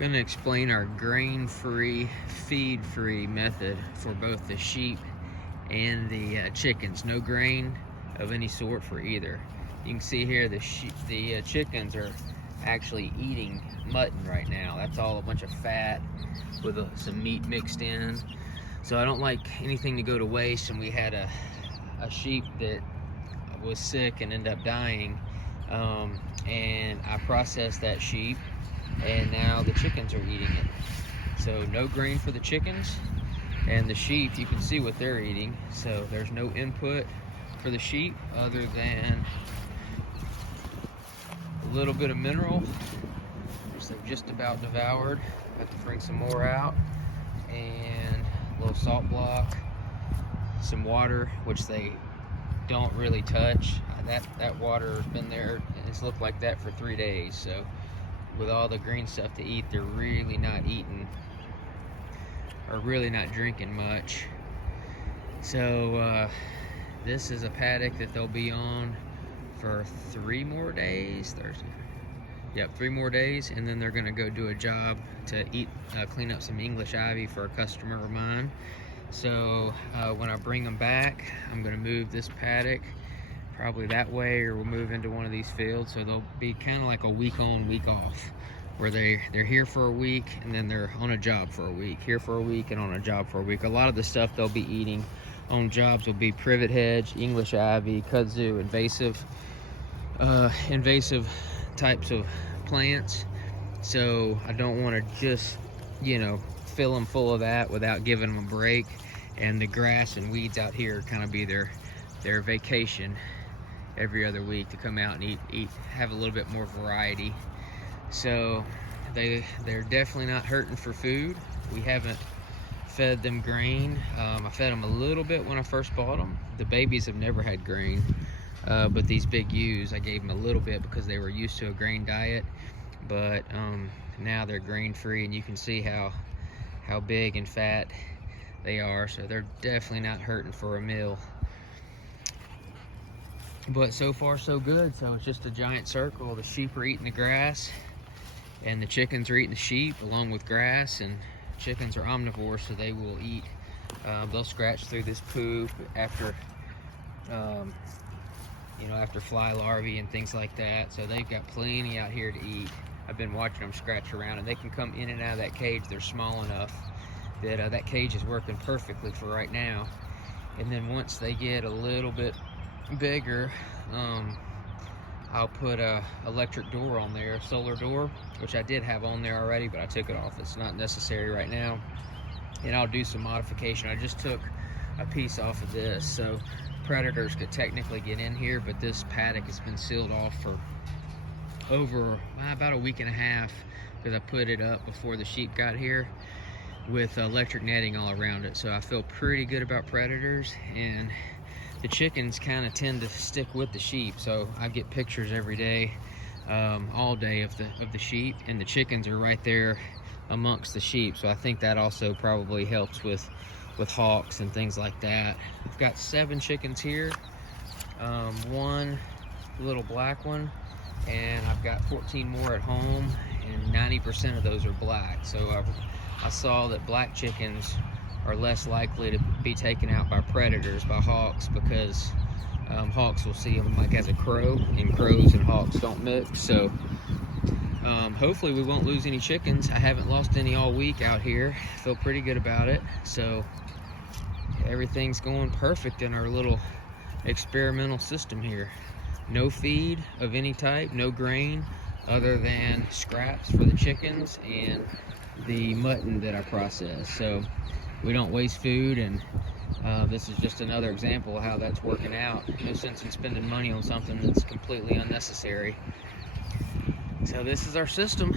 going to explain our grain-free, feed-free method for both the sheep and the chickens. No grain of any sort for either. You can see here the chickens are actually eating mutton right now. That's all a bunch of fat with some meat mixed in. So I don't like anything to go to waste, and we had a sheep that was sick and ended up dying, and I processed that sheep, and now the chickens are eating it. So no grain for the chickens, and the sheep, you can see what they're eating. So there's no input for the sheep other than a little bit of mineral, which they've just about devoured. Have to bring some more out, and a little salt block, some water, which they don't really touch. That water has been there, and it's looked like that for 3 days. So with all the green stuff to eat, they're really not eating or really not drinking much. So this is a paddock that they'll be on for 3 more days. Yep, 3 more days, and then they're gonna go do a job to clean up some English ivy for a customer of mine. So when I bring them back, I'm gonna move this paddock probably that way, or we'll move into one of these fields. So they'll be kind of like a week on, week off, where they're here for a week, and then they're on a job for a week, here for a week, and on a job for a week. A lot of the stuff they'll be eating on jobs will be privet hedge, English ivy, kudzu, invasive types of plants. So I don't want to just, fill them full of that without giving them a break. And the grass and weeds out here kind of be their vacation every other week, to come out and eat, have a little bit more variety. So they're definitely not hurting for food. We haven't fed them grain. I fed them a little bit when I first bought them. The babies have never had grain, but these big ewes, I gave them a little bit because they were used to a grain diet. But now they're grain free, and you can see how big and fat they are. So they're definitely not hurting for a meal. But so far so good. So it's just a giant circle. The sheep are eating the grass, and the chickens are eating the sheep along with grass. And chickens are omnivores, so they will eat. They'll scratch through this poop after after fly larvae and things like that. So they've got plenty out here to eat. I've been watching them scratch around, and they can come in and out of that cage. They're small enough that that cage is working perfectly for right now. And then once they get a little bit bigger, I'll put a electric door on there, a solar door, which I did have on there already, but I took it off. It's not necessary right now. And I'll do some modification. I just took a piece off of this, so predators could technically get in here, but this paddock has been sealed off for over about a week and a half, because I put it up before the sheep got here with electric netting all around it. So I feel pretty good about predators, and the chickens kind of tend to stick with the sheep. So I get pictures every day, all day of the sheep, and the chickens are right there amongst the sheep. So I think that also probably helps with hawks and things like that. We've got 7 chickens here, one little black one, and I've got 14 more at home, and 90% of those are black. So I saw that black chickens are less likely to be taken out by predators, by hawks, because hawks will see them like as a crow, and crows and hawks don't mix. So hopefully we won't lose any chickens. I haven't lost any all week out here. I feel pretty good about it. So everything's going perfect in our little experimental system here. No feed of any type, no grain other than scraps for the chickens and the mutton that I process. So we don't waste food, and this is just another example of how that's working out. No sense in spending money on something that's completely unnecessary. So this is our system.